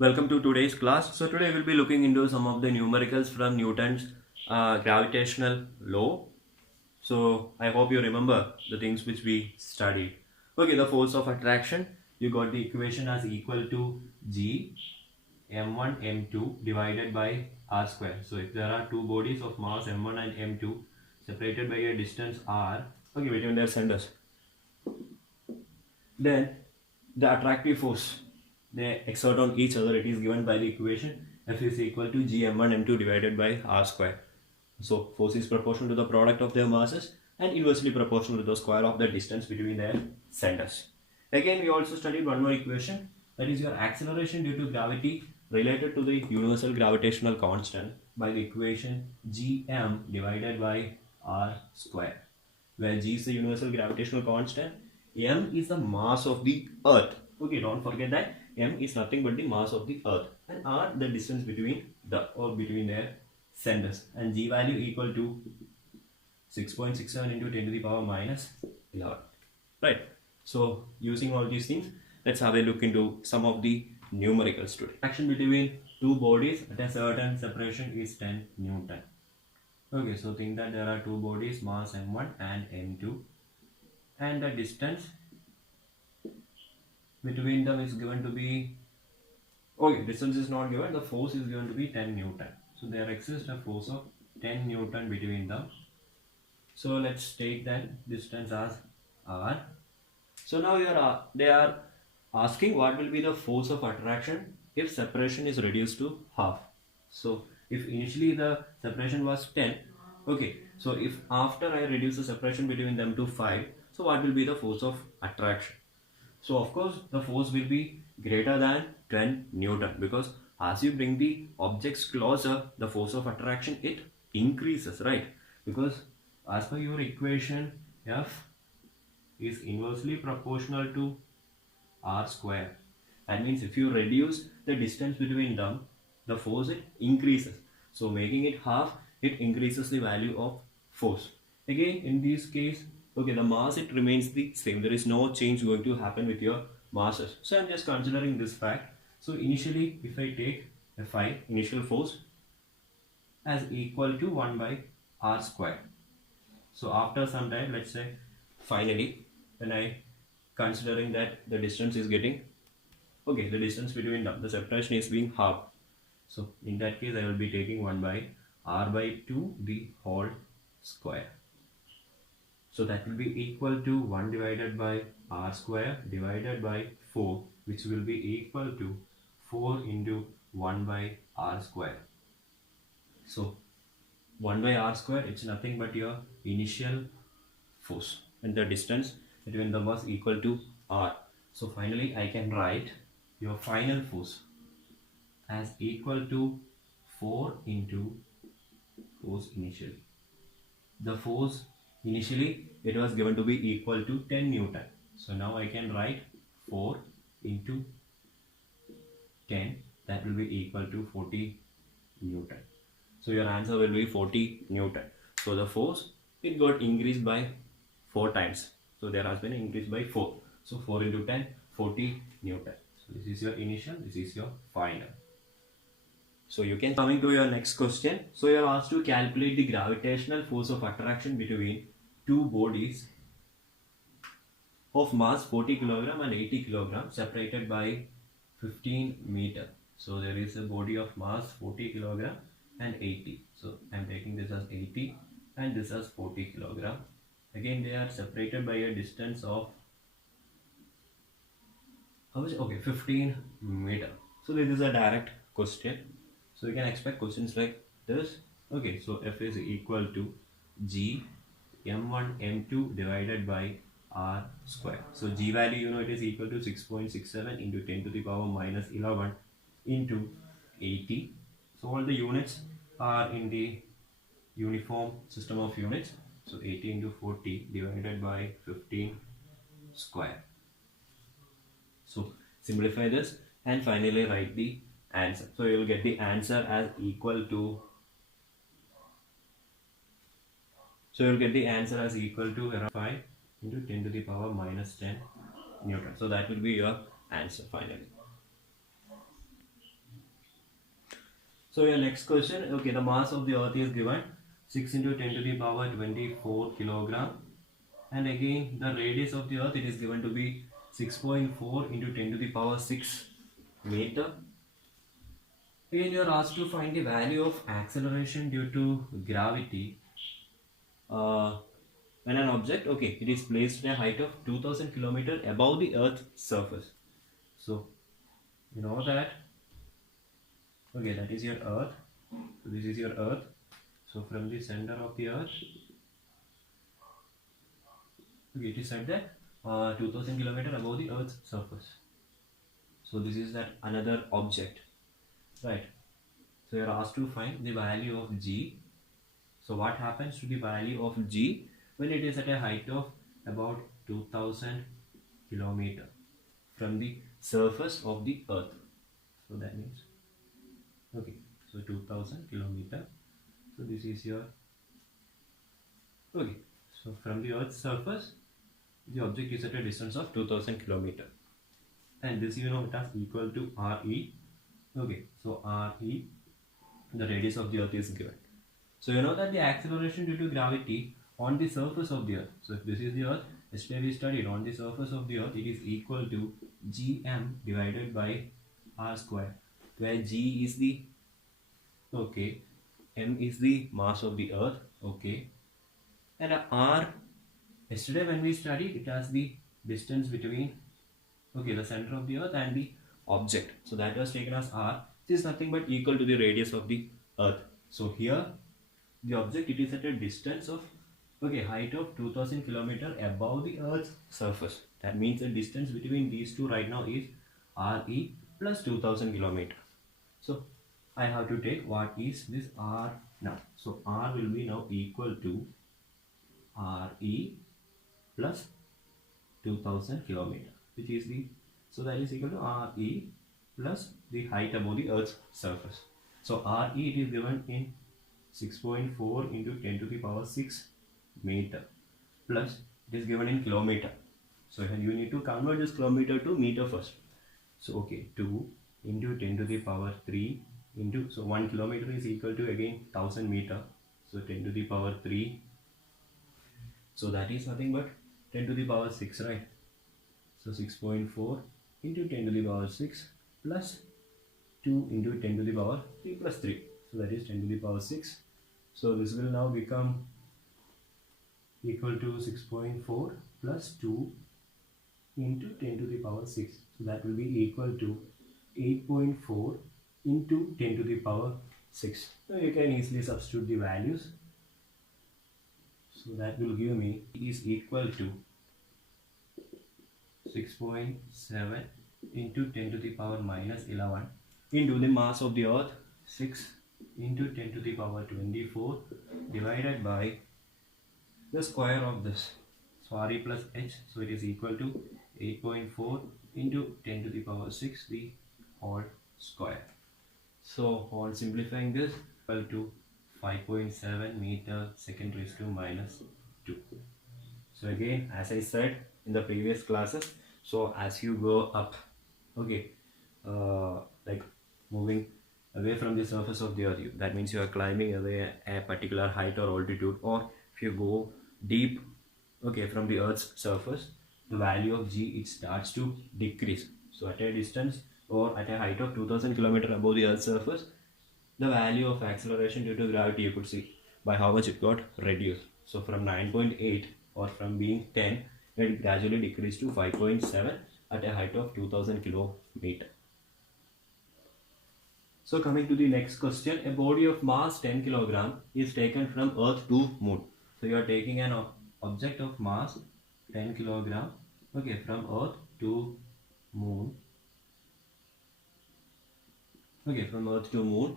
Welcome to today's class. So today we'll be looking into some of the numericals from Newton's gravitational law. So I hope you remember the things which we studied. Okay, the force of attraction. You got the equation as equal to G m1 m2 divided by r square. So if there are two bodies of mass m1 and m2 separated by a distance r, okay, between their centers, then the attractive force they exert on each other, it is given by the equation F is equal to G m1 m2 divided by r square. So force is proportional to the product of their masses and inversely proportional to the square of the distance between their centers. Again, we also studied one more equation, that is your acceleration due to gravity related to the universal gravitational constant by the equation Gm divided by r square, where G is the universal gravitational constant, m is the mass of the earth. Okay, don't forget that m is nothing but the mass of the earth, and r the distance between their centers, and G value equal to 6.67 into 10 to the power minus 11. Right. So using all these things, let's have a look into some of the numericals today. Action between two bodies at a certain separation is 10 Newton. Okay, so think that there are two bodies, mass m1 and m2, and the distance between them is given to be, okay, distance is not given, the force is given to be 10 Newton. So there exists a force of 10 Newton between them. So let's take that distance as r. So now they are asking what will be the force of attraction if separation is reduced to half. So if initially the separation was 10, okay, so if after I reduce the separation between them to 5, so what will be the force of attraction? So of course the force will be greater than 10 Newton, because as you bring the objects closer, the force of attraction it increases, right? Because as per your equation, F is inversely proportional to r square. That means if you reduce the distance between them, the force it increases. So making it half, it increases the value of force. Again, in this case, okay, the mass it remains the same. There is no change going to happen with your masses. So I'm just considering this fact. So initially, if I take Fi, initial force, as equal to 1 by r square. So after some time, let's say finally, when I considering that the distance is getting, okay, the distance between them, the separation is being half. So in that case, I will be taking 1 by r by 2 the whole square. So that will be equal to 1 divided by r square divided by 4, which will be equal to 4 into 1 by r square. So 1 by r square, it's nothing but your initial force, and the distance between them was equal to r. So finally I can write your final force as equal to 4 into force initially. The force initially it was given to be equal to 10 Newton. So now I can write 4 into 10, that will be equal to 40 Newton. So your answer will be 40 Newton. So the force it got increased by 4 times. So there has been an increase by 4. So 4 into 10, 40 Newton. So this is your initial, this is your final. So you can coming to your next question. So you are asked to calculate the gravitational force of attraction between two bodies of mass 40 kilogram and 80 kilogram separated by 15 meter. So there is a body of mass 40 kilogram and 80. So I am taking this as 80 and this as 40 kilogram. Again, they are separated by a distance of, okay, 15 meter. So this is a direct question. So you can expect questions like this. Okay, so F is equal to G m1 m2 divided by r square. So G value, you know, it is equal to 6.67 into 10 to the power minus 11 into 80. So all the units are in the uniform system of units. So 80 into 40 divided by 15 square. So simplify this and finally write the answer. So you will get the answer as equal to, so you will get the answer as equal to around 5 into 10 to the power minus 10 Newton. So that will be your answer finally. So your next question, okay, the mass of the earth is given 6 into 10 to the power 24 kilogram, and again the radius of the earth, it is given to be 6.4 into 10 to the power 6 meter. Again you are asked to find the value of acceleration due to gravity when an object, okay, it is placed at a height of 2000 kilometer above the earth's surface. So you know that, okay, that is your earth. So this is your earth. So from the center of the earth, okay, it is said that 2000 kilometer above the earth's surface. So this is that another object, right? So you are asked to find the value of g. So what happens to the value of g when it is at a height of about 2000 kilometer from the surface of the earth? So that means, okay, so 2000 kilometer. So this is your, okay, so from the earth's surface the object is at a distance of 2000 kilometer, and this you know it is equal to re. Okay, so re, the radius of the earth is given. So you know that the acceleration due to gravity on the surface of the earth, so if this is the earth, yesterday we studied on the surface of the earth, it is equal to gm divided by r square, where g is the, okay, m is the mass of the earth, okay, and r, yesterday when we studied, it has the distance between, okay, the center of the earth and the object, so that was taken as r. This is nothing but equal to the radius of the earth. So here the object, it is at a distance of, okay, height of 2000 kilometer above the earth's surface. That means the distance between these two right now is re plus 2000 kilometer. So I have to take what is this r now. So r will be now equal to re plus 2000 kilometer, which is the, so that is equal to re plus the height above the earth's surface. So re, it is given in 6.4 into 10 to the power 6 meter, plus it is given in kilometer. So you need to convert this kilometer to meter first. So okay, 2 into 10 to the power 3 into, so 1 kilometer is equal to again 1000 meter. So 10 to the power 3. So that is nothing but 10 to the power 6, right? So 6.4 into 10 to the power 6 plus 2 into 10 to the power 3 plus 3. So that is 10 to the power 6. So this will now become equal to 6.4 plus 2 into 10 to the power 6. So that will be equal to 8.4 into 10 to the power 6. Now you can easily substitute the values. So that will give me is equal to 6.7 into 10 to the power minus 11 into the mass of the earth, 6 into 10 to the power 24 divided by the square of this, so re plus h, so it is equal to 8.4 into 10 to the power 6 the whole square. So on simplifying this, equal to 5.7 meter second raised to minus 2. So again, as I said in the previous classes, so as you go up, okay, like moving away from the surface of the earth, that means you are climbing away a particular height or altitude, or if you go deep, okay, from the earth's surface, the value of g, it starts to decrease. So at a distance or at a height of 2000 kilometer above the earth's surface, the value of acceleration due to gravity, you could see by how much it got reduced. So from 9.8 or from being 10, it gradually decreased to 5.7 at a height of 2000 kilometer. So coming to the next question, a body of mass 10 kilogram is taken from earth to moon. So you are taking an object of mass 10 kilogram, okay, from earth to moon, okay, from earth to moon.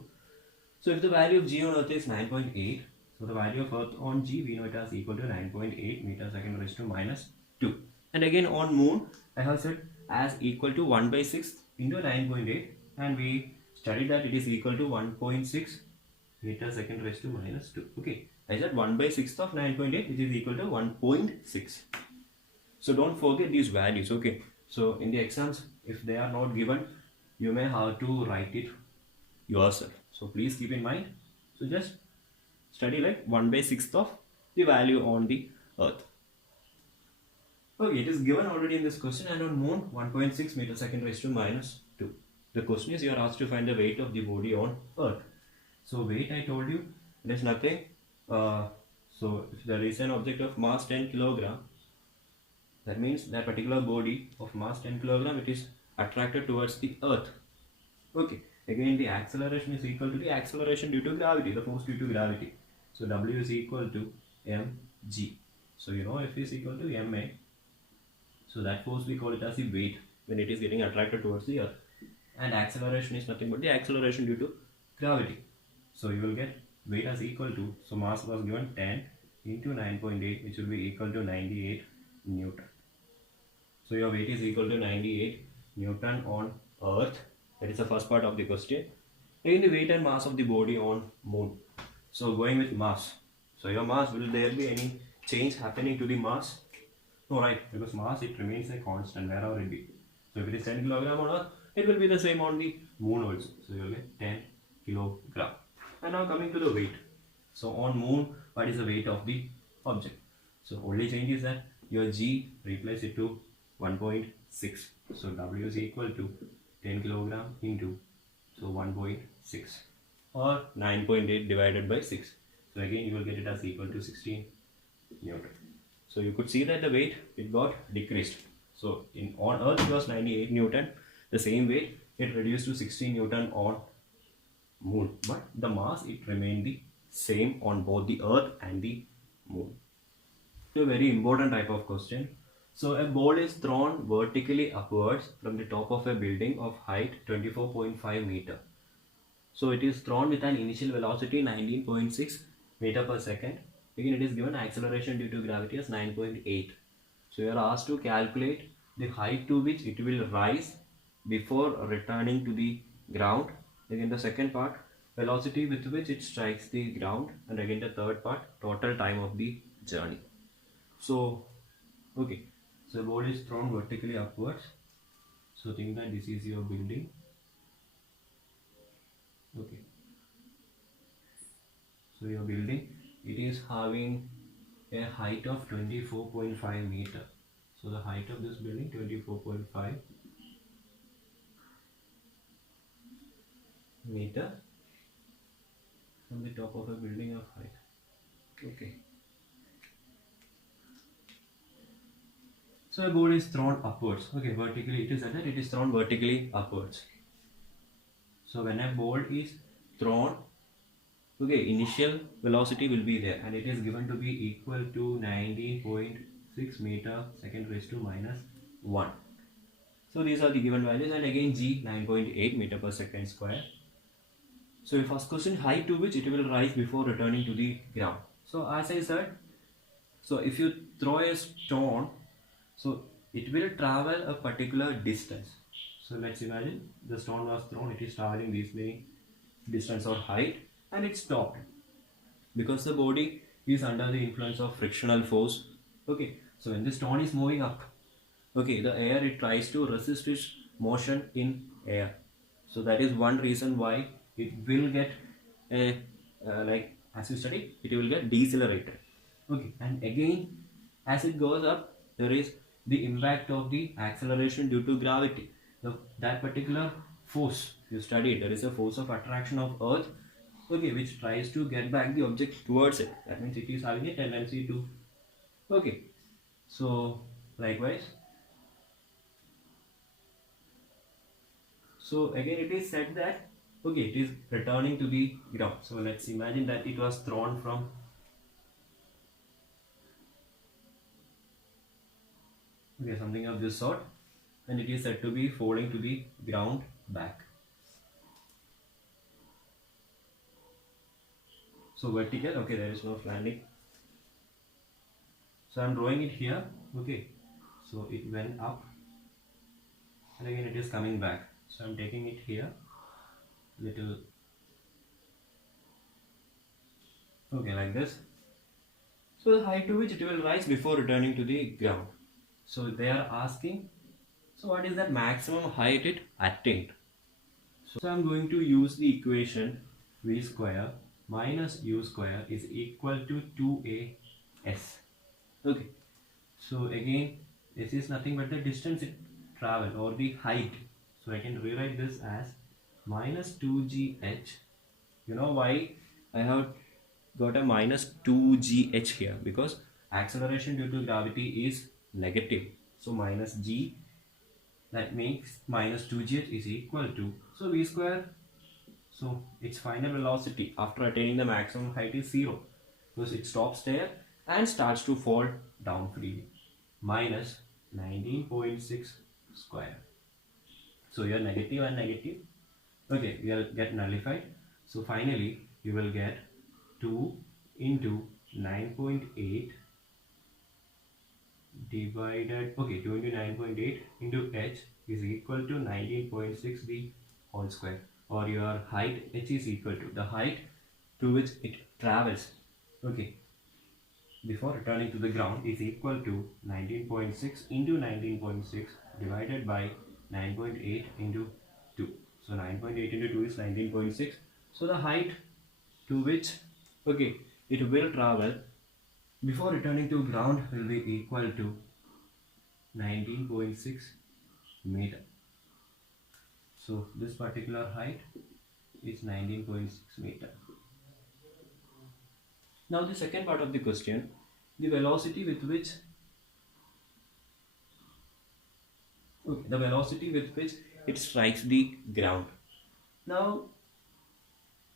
So if the value of g on earth is 9.8, so the value of earth on g, we know it as equal to 9.8 meter second raised to minus 2. And again on moon, I have said as equal to 1 by 6 into 9.8, and we studied that it is equal to 1.6 meter second raised to minus 2. Okay, I said 1 by 6 of 9.8, which is equal to 1.6. So don't forget these values, okay. So in the exams, if they are not given, you may have to write it yourself. So please keep in mind. So just study like 1/6 of the value on the earth. Okay, it is given already in this question, and on moon 1.6 meter second raised to minus 2. The question is you are asked to find the weight of the body on earth. So weight, I told you, it is nothing. So if there is an object of mass 10 kilogram, that means that particular body of mass 10 kilogram, it is attracted towards the earth. Okay, again the acceleration is equal to the acceleration due to gravity, the force due to gravity. So W is equal to mg. So you know F is equal to ma. So that force we call it as the weight when it is getting attracted towards the earth. And acceleration is nothing but the acceleration due to gravity. So you will get weight as equal to, so mass was given 10 into 9.8, which will be equal to 98 Newton. So your weight is equal to 98 Newton on earth. That is the first part of the question. Again the weight and mass of the body on moon. So going with mass. So your mass, will there be any change happening to the mass? No, right, because mass it remains a constant wherever it be. So if it is 10 kilogram on earth, it will be the same on the moon also. So you will get 10 kilogram. And now coming to the weight. So on moon, what is the weight of the object? So only change is that your g, replace it to 1.6. So W is equal to 10 kilogram into, so 1.6 or 9.8 divided by 6. So again you will get it as equal to 16 Newton. So you could see that the weight, it got decreased. So on earth it was 98 Newton, the same weight it reduced to 16 Newton on moon, but the mass it remained the same on both the earth and the moon. So a very important type of question. So a ball is thrown vertically upwards from the top of a building of height 24.5 meter. So it is thrown with an initial velocity 19.6 meter per second. Again, it is given acceleration due to gravity as 9.8. So you are asked to calculate the height to which it will rise before returning to the ground. Again, the second part, velocity with which it strikes the ground, and again the third part, total time of the journey. So, okay, so the ball is thrown vertically upwards. So think that this is your building. Okay. So your building, it is having a height of 24.5 meter. So the height of this building 24.5 meter from the top of a building of height. Okay. So a ball is thrown upwards. Okay, vertically it is said that it is thrown vertically upwards. So when a ball is thrown, okay, initial velocity will be there and it is given to be equal to 19.6 meter second raised to minus 1. So these are the given values, and again g 9.8 meter per second square. So your first question, height to which it will rise before returning to the ground. So as I said, so if you throw a stone, so it will travel a particular distance. So let's imagine the stone was thrown, it is traveling this many distance or height, and it stopped because the body is under the influence of frictional force. Okay, so when the stone is moving up, okay, the air, it tries to resist its motion in air. So that is one reason why it will get a like as you study, it will get decelerated. Okay, and again as it goes up, there is the impact of the acceleration due to gravity. That particular force you studied, there is a force of attraction of earth, okay, which tries to get back the object towards it. That means it is having a tendency to, okay, so likewise, so again it is said that, okay, it is returning to the ground. So let's imagine that it was thrown from, okay, something of this sort, and it is said to be falling to the ground back. So vertical, okay, there is no landing. So I am drawing it here, okay, so it went up and again it is coming back. So I am taking it here, little, okay, like this. So the height to which it will rise before returning to the ground. So they are asking, so what is that maximum height it attained? So I'm going to use the equation v square minus u square is equal to 2as. Okay. So again, this is nothing but the distance it traveled or the height. So I can rewrite this as minus 2gh. You know why I have got a minus 2gh here? Because acceleration due to gravity is negative. So minus g, that makes minus 2gh is equal to, so v square, so its final velocity after attaining the maximum height is 0, because it stops there and starts to fall down freely, minus 19.6 square. So your negative and negative, okay, will get nullified. So finally you will get 2 into 9.8 divided, okay, 2 into 9.8 into h is equal to 19.6 the whole square, or your height h is equal to the height to which it travels, okay, before returning to the ground is equal to 19.6 into 19.6 divided by 9.8 into 2. So 9.8 into 2 is 19.6. So the height to which, okay, it will travel before returning to ground will be equal to 19.6 meter. So this particular height is 19.6 meter. Now the second part of the question, the velocity with which, okay, the velocity with which it strikes the ground. Now,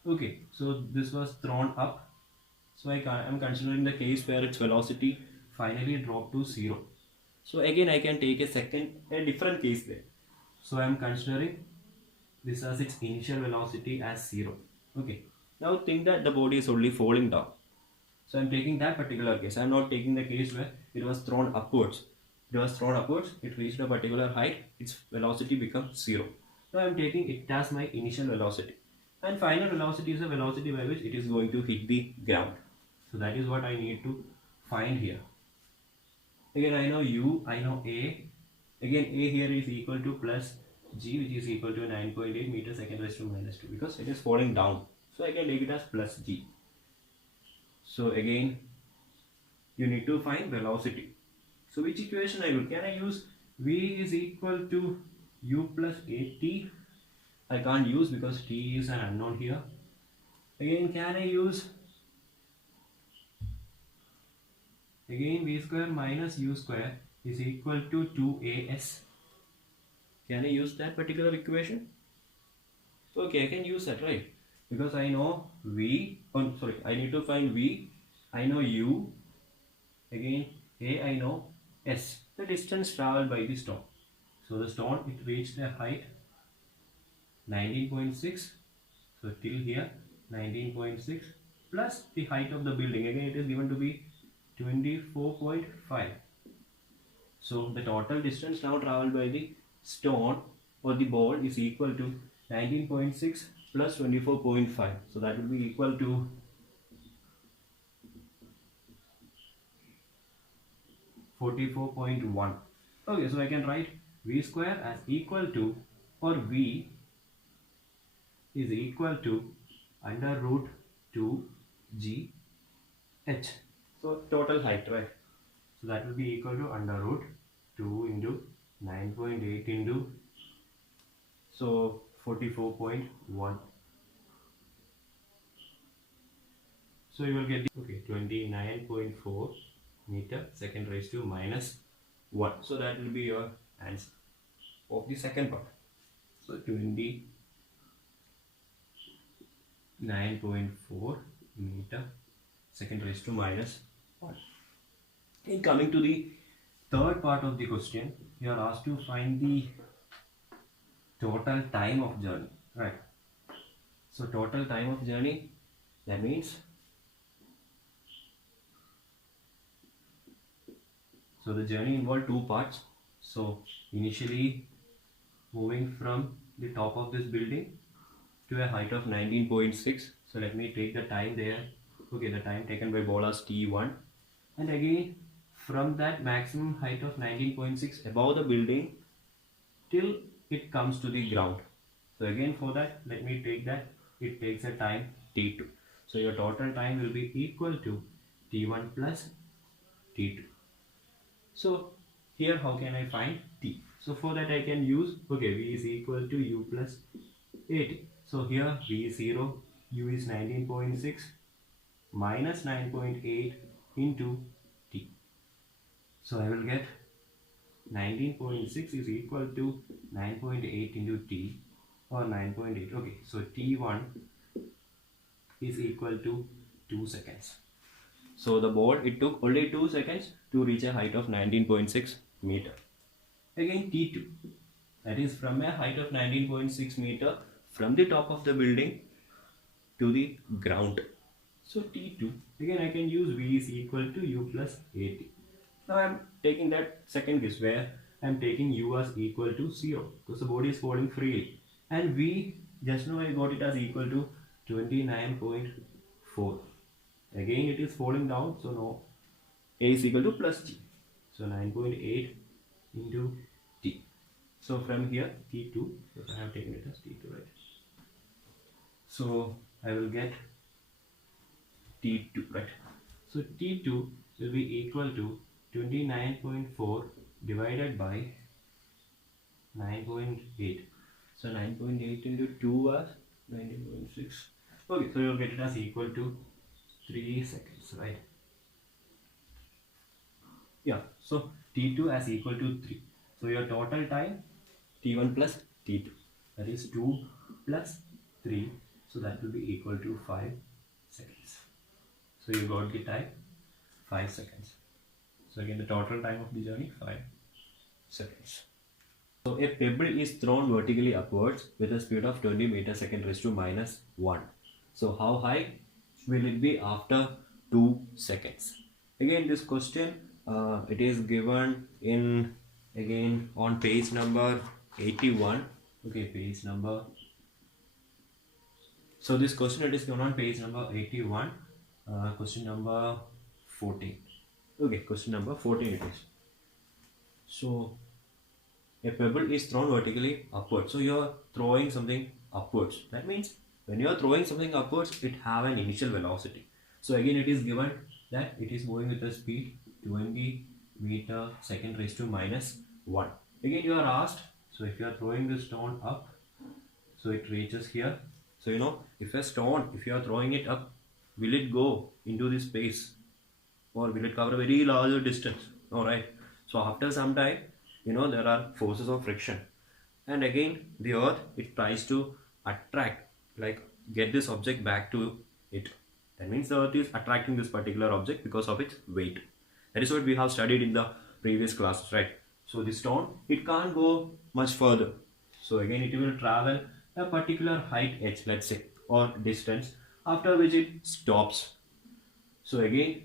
okay, so this was thrown up. So I am considering the case where its velocity finally dropped to 0. So again I can take a different case there. So I am considering this as its initial velocity as 0. Okay. Now think that the body is only falling down. So I am taking that particular case. I am not taking the case where it was thrown upwards. It was thrown upwards, it reached a particular height, its velocity becomes 0. Now I am taking it as my initial velocity. And final velocity is the velocity by which it is going to hit the ground. So that is what I need to find here. Again I know u, I know a. Again a here is equal to plus g, which is equal to 9.8 meters second raised to minus 2, because it is falling down. So I can take it as plus g. So again you need to find velocity. So which equation I will? Can I use v is equal to u plus at? I can't use because t is an unknown here. Again can I use, again v square minus u square is equal to 2as. Can I use that particular equation? Okay, I can use that, right? Because I know v, oh sorry, I need to find v, I know u, again a I know s, the distance traveled by the stone. So the stone, it reached a height 19.6, so till here 19.6 plus the height of the building, again it is given to be 24.5. So the total distance now traveled by the stone or the ball is equal to 19.6 plus 24.5. So that will be equal to 44.1. Okay, so I can write v square as equal to, or v is equal to under root 2 gh. So total height, right? So that will be equal to under root 2 into 9.8 into, so 44.1. So you will get the, okay, 29.4 meter second raised to minus 1. So that will be your answer of the second part. So 29.4 meter second raised to minus 1. In coming to the third part of the question, you are asked to find the total time of journey, right? So total time of journey, that means, so the journey involved two parts. So initially moving from the top of this building to a height of 19.6. So let me take the time there. Okay, the time taken by ball as t1, and again from that maximum height of 19.6 above the building till it comes to the ground. So again for that, let me take that, it takes a time t2. So your total time will be equal to t1 plus t2. So here how can I find t? So for that I can use, okay, v is equal to u plus 80. So here v is 0, u is 19.6 minus 9.8 into t. So I will get 19.6 is equal to 9.8 into t, or 9.8. Okay, so t1 is equal to 2 seconds. So the board, it took only 2 seconds to reach a height of 19.6 meter. Again t2, that is from a height of 19.6 meter from the top of the building to the ground. So t2, again I can use v is equal to u plus 80. Now I am taking that second case where I am taking u as equal to 0 because the body is falling freely, and v, just now I got it as equal to 29.4. Again it is falling down, so now a is equal to plus g. So 9.8 into t. So from here t2, because I have taken it as t2, right? So I will get t2, right? So t2 will be equal to 29.4 divided by 9.8. So 9.8 into 2 was 19.6. Okay, so you'll get it as equal to 3 seconds, right? Yeah, so t2 as equal to 3. So your total time t1 plus t2, that is 2 plus 3. So that will be equal to 5 seconds. So you got the time 5 seconds. So again the total time of the journey 5 seconds. So a pebble is thrown vertically upwards with a speed of 20 meters second raised to minus 1. So how high will it be after 2 seconds? Again this question it is given in, again on page number 81. Okay, page number. So this question it is given on page number 81, question number 14. Okay, question number 14 it is. So a pebble is thrown vertically upwards. So you are throwing something upwards. That means when you are throwing something upwards, it have an initial velocity. So again it is given that it is moving with a speed 20 meter second raised to minus 1. Again you are asked, so if you are throwing the stone up, so it reaches here. So you know, if a stone, if you are throwing it up, will it go into this space or will it cover a very larger distance? Alright. So after some time, you know, there are forces of friction, and again the earth, it tries to attract, like get this object back to it. That means the earth is attracting this particular object because of its weight. That is what we have studied in the previous classes, right? So the stone, it can't go much further. So again it will travel a particular height h, let's say, or distance, after which it stops. So again,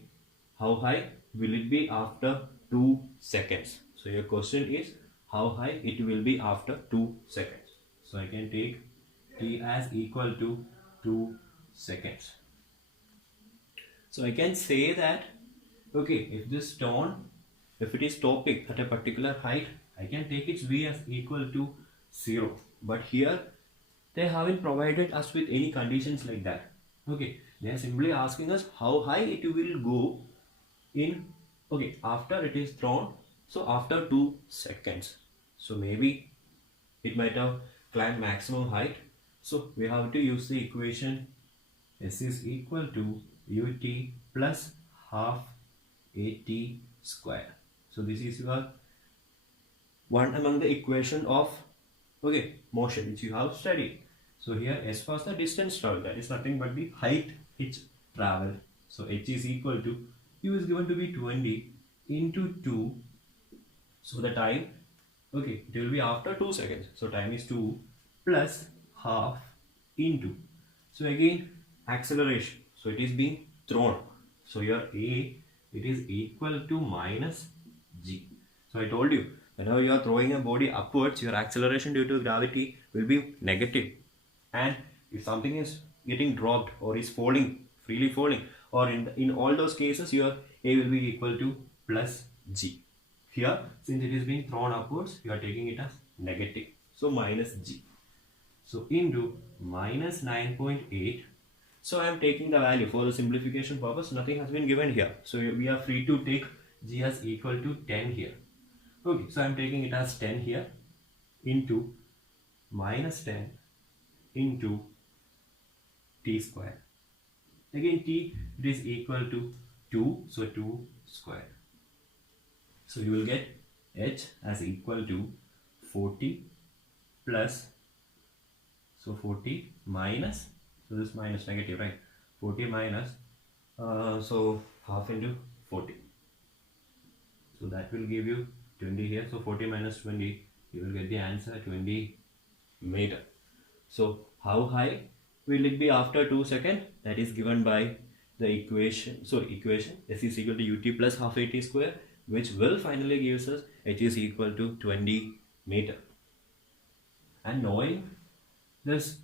how high will it be after 2 seconds? So your question is how high it will be after 2 seconds. So I can take t as equal to 2 seconds. So I can say that, okay, if this stone, if it is stopping at a particular height, I can take its v as equal to 0. But here they haven't provided us with any conditions like that. Okay, they are simply asking us how high it will go in, okay, after it is thrown. So after 2 seconds. So maybe it might have climbed maximum height. So we have to use the equation s is equal to ut plus half at square. So this is your one among the equation of, okay, motion which you have studied. So here s was the distance traveled, that is nothing but the height h traveled. So h is equal to, u is given to be 20 into 2. So the time, okay, it will be after 2 seconds. So time is 2 plus half into. So again acceleration. So it is being thrown. So your a, it is equal to minus g. So I told you, whenever you are throwing a body upwards, your acceleration due to gravity will be negative. And if something is getting dropped or is falling, freely falling, or in all those cases, your a will be equal to plus g. Here, since it is being thrown upwards, you are taking it as negative. So minus g. So into minus 9.8. So I am taking the value for the simplification purpose. Nothing has been given here. So we are free to take G as equal to 10 here. Okay, so I am taking it as 10 here into minus 10 into t square. Again t, it is equal to 2, so 2 square. So you will get h as equal to 40 plus, so 40 minus, so this minus negative, right? 40 minus, so half into 40. So that will give you 20 here. So 40 minus 20, you will get the answer 20 meter. So how high will it be after 2 seconds? That is given by the equation. So equation S is equal to ut plus half at square, which will finally gives us h is equal to 20 meter. And knowing this,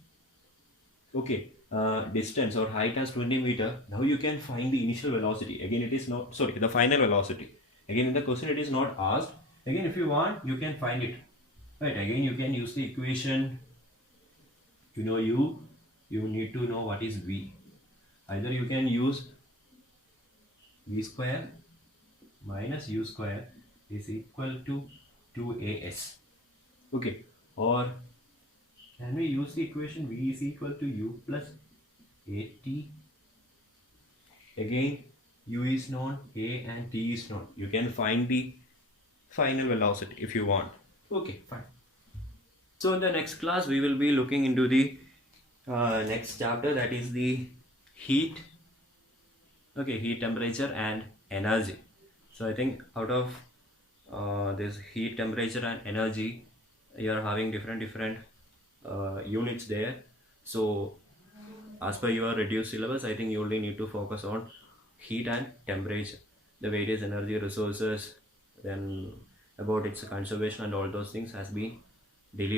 okay, distance or height as 20 meter, now you can find the initial velocity. Again, it is not, sorry, the final velocity. Again, in the question it is not asked. Again, if you want, you can find it. Right, again, you can use the equation. You know you need to know what is v. Either you can use v square minus u square is equal to 2as. Okay, or can we use the equation v is equal to u plus at? Again, u is known, a and t is known. You can find the final velocity if you want. Okay, fine. So in the next class, we will be looking into the next chapter, that is the heat, okay, heat, temperature and energy. So I think out of this heat, temperature and energy, you are having different units there. So as per your reduced syllabus, I think you only need to focus on heat and temperature, the various energy resources, then about its conservation and all those things has been deleted.